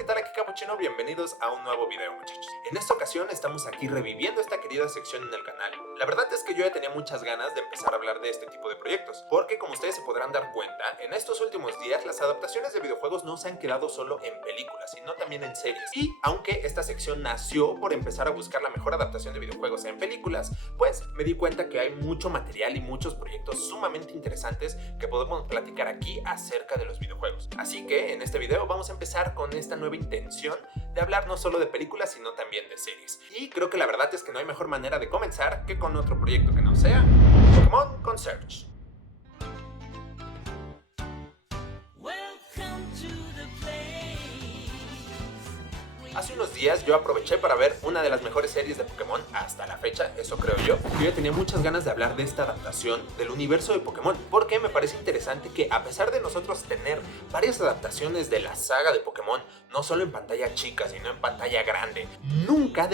¿qué tal? Aquí Capuchino, bienvenidos a un nuevo video, muchachos. En esta ocasión estamos aquí reviviendo esta querida sección en el canal. La verdad es que yo ya tenía muchas ganas de empezar a hablar de este tipo de proyectos, porque como ustedes se podrán dar cuenta, en estos últimos días las adaptaciones de videojuegos no se han quedado solo en películas, sino también en series. Y aunque esta sección nació por empezar a buscar la mejor adaptación de videojuegos en películas, pues me di cuenta que hay mucho material y muchos proyectos sumamente interesantes que podemos platicar aquí acerca de los videojuegos. Así que en este video vamos a empezar con esta nueva intención de hablar no solo de películas sino también de series. Y creo que la verdad es que no hay mejor manera de comenzar que con otro proyecto que no sea Pokémon Concierge. Hace unos días yo aproveché para ver una de las mejores series de Pokémon hasta la fecha, eso creo yo. Yo ya tenía muchas ganas de hablar de esta adaptación del universo de Pokémon, porque me parece interesante que a pesar de nosotros tener varias adaptaciones de la saga de Pokémon, no solo en pantalla chica, sino en pantalla grande, nunca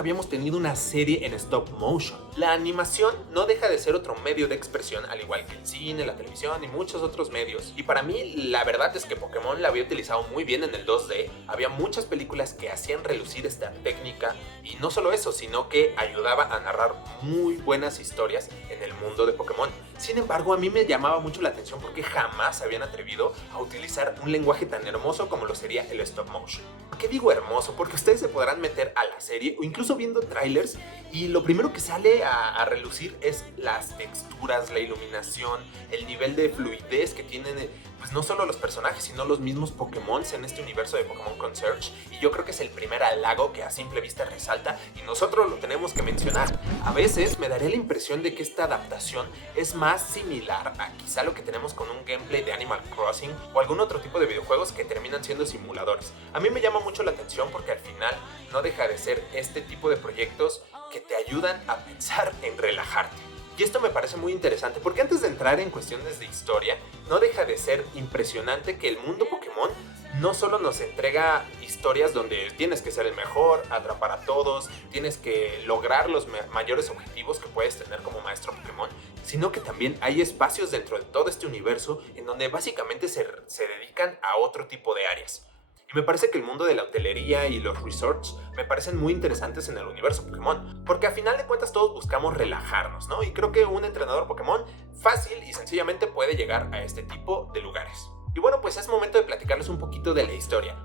habíamos tenido una serie en stop motion. La animación no deja de ser otro medio de expresión, al igual que el cine, la televisión y muchos otros medios. Y para mí la verdad es que Pokémon la había utilizado muy bien en el 2D, había muchas películas que hacían relucir esta técnica y no solo eso, sino que ayudaba a narrar muy buenas historias en el mundo de Pokémon. Sin embargo, a mí me llamaba mucho la atención porque jamás se habían atrevido a utilizar un lenguaje tan hermoso como lo sería el stop motion. ¿Por qué digo hermoso? Porque ustedes se podrán meter a la serie o incluso viendo trailers y lo primero que sale a relucir es las texturas, la iluminación, el nivel de fluidez que tienen pues no solo los personajes, sino los mismos Pokémon en este universo de Pokémon Concierge. Y yo creo que es el primer halago que a simple vista resalta y nosotros lo tenemos que mencionar. A veces me daría la impresión de que esta adaptación es más similar a quizá lo que tenemos con un gameplay de Animal Crossing o algún otro tipo de videojuegos que terminan siendo simuladores. A mí me llama mucho la atención porque al final no deja de ser este tipo de proyectos que te ayudan a pensar en relajarte. Y esto me parece muy interesante porque antes de entrar en cuestiones de historia, no deja de ser impresionante que el mundo Pokémon no solo nos entrega historias donde tienes que ser el mejor, atrapar a todos, tienes que lograr los mayores objetivos que puedes tener como maestro Pokémon, sino que también hay espacios dentro de todo este universo en donde básicamente se dedican a otro tipo de áreas. Y me parece que el mundo de la hotelería y los resorts me parecen muy interesantes en el universo Pokémon, porque a final de cuentas todos buscamos relajarnos, ¿no? Y creo que un entrenador Pokémon fácil y sencillamente puede llegar a este tipo de lugares. Y bueno, pues es momento de platicarles un poquito de la historia.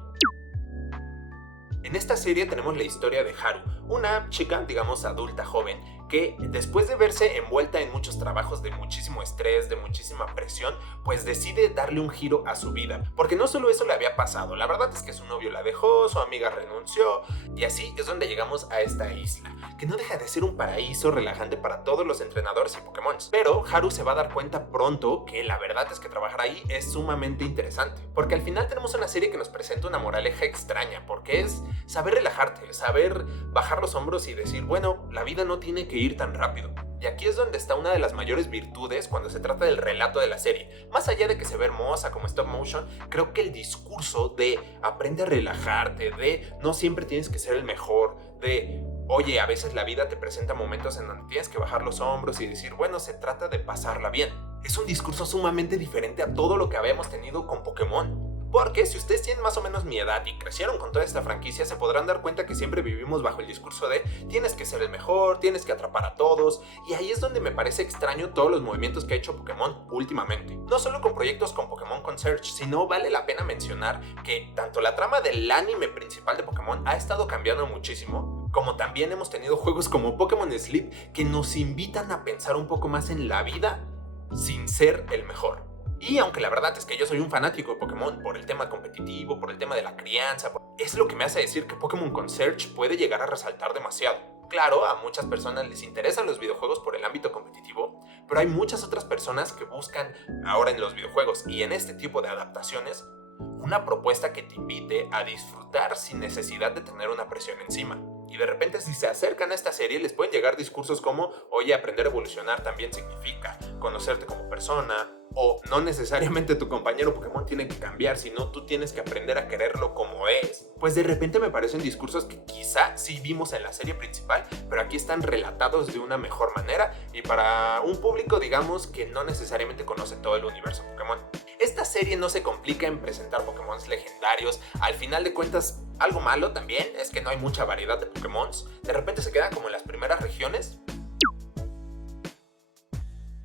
En esta serie tenemos la historia de Haru, una chica, digamos, adulta joven, que después de verse envuelta en muchos trabajos de muchísimo estrés, de muchísima presión, pues decide darle un giro a su vida. Porque no solo eso le había pasado, la verdad es que su novio la dejó, su amiga renunció, y así es donde llegamos a esta isla, que no deja de ser un paraíso relajante para todos los entrenadores y Pokémon. Pero Haru se va a dar cuenta pronto que la verdad es que trabajar ahí es sumamente interesante, porque al final tenemos una serie que nos presenta una moraleja extraña, porque es saber relajarte, saber bajar los hombros y decir, bueno, la vida no tiene que ir tan rápido. Y aquí es donde está una de las mayores virtudes cuando se trata del relato de la serie. Más allá de que se ve hermosa como stop motion, creo que el discurso de aprende a relajarte, de no siempre tienes que ser el mejor, de oye, a veces la vida te presenta momentos en donde tienes que bajar los hombros y decir, bueno, se trata de pasarla bien. Es un discurso sumamente diferente a todo lo que habíamos tenido con Pokémon. Porque si ustedes tienen más o menos mi edad y crecieron con toda esta franquicia, se podrán dar cuenta que siempre vivimos bajo el discurso de tienes que ser el mejor, tienes que atrapar a todos, y ahí es donde me parece extraño todos los movimientos que ha hecho Pokémon últimamente. No solo con proyectos con Pokémon Concierge, sino vale la pena mencionar que tanto la trama del anime principal de Pokémon ha estado cambiando muchísimo, como también hemos tenido juegos como Pokémon Sleep que nos invitan a pensar un poco más en la vida sin ser el mejor. Y aunque la verdad es que yo soy un fanático de Pokémon por el tema competitivo, por el tema de la crianza, es lo que me hace decir que Pokémon Concierge puede llegar a resaltar demasiado. Claro, a muchas personas les interesan los videojuegos por el ámbito competitivo, pero hay muchas otras personas que buscan ahora en los videojuegos y en este tipo de adaptaciones una propuesta que te invite a disfrutar sin necesidad de tener una presión encima. Y de repente si se acercan a esta serie les pueden llegar discursos como oye, aprender a evolucionar también significa conocerte como persona, o no necesariamente tu compañero Pokémon tiene que cambiar, sino tú tienes que aprender a quererlo como es. Pues de repente me parecen discursos que quizá sí vimos en la serie principal, pero aquí están relatados de una mejor manera y para un público digamos que no necesariamente conoce todo el universo Pokémon. Esta esta serie no se complica en presentar Pokémon legendarios. Al final de cuentas, algo malo también es que no hay mucha variedad de Pokémon. De repente se quedan como en las primeras regiones.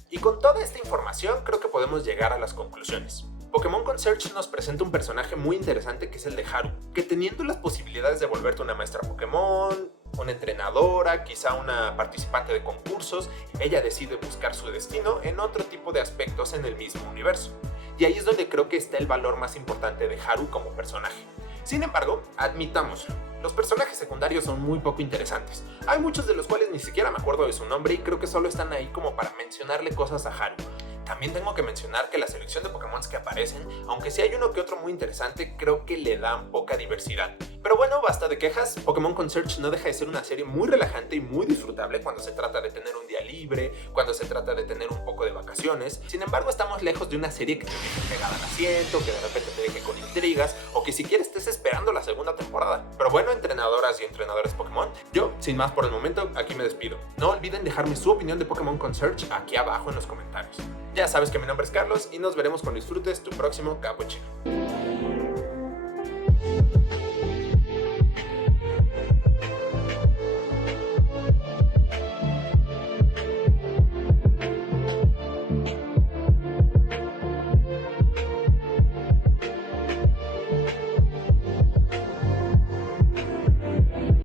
Y con toda esta información creo que podemos llegar a las conclusiones. Pokémon Concierge nos presenta un personaje muy interesante que es el de Haru, que teniendo las posibilidades de volverte una maestra Pokémon, una entrenadora, quizá una participante de concursos, ella decide buscar su destino en otro tipo de aspectos en el mismo universo. Y ahí es donde creo que está el valor más importante de Haru como personaje. Sin embargo, admitámoslo, los personajes secundarios son muy poco interesantes. Hay muchos de los cuales ni siquiera me acuerdo de su nombre y creo que solo están ahí como para mencionarle cosas a Haru. También tengo que mencionar que la selección de Pokémon que aparecen, aunque sí hay uno que otro muy interesante, creo que le dan poca diversidad. Pero bueno, basta de quejas, Pokémon Concierge no deja de ser una serie muy relajante y muy disfrutable cuando se trata de tener un día libre, cuando se trata de tener un poco de vacaciones. Sin embargo, estamos lejos de una serie que te deje pegada al asiento, que de repente te deje con intrigas, o que siquiera estés esperando la segunda temporada. Pero bueno, entrenadoras y entrenadores Pokémon, yo, sin más por el momento, aquí me despido. No olviden dejarme su opinión de Pokémon Concierge aquí abajo en los comentarios. Ya sabes que mi nombre es Carlos y nos veremos con disfrutes tu próximo Capuchino.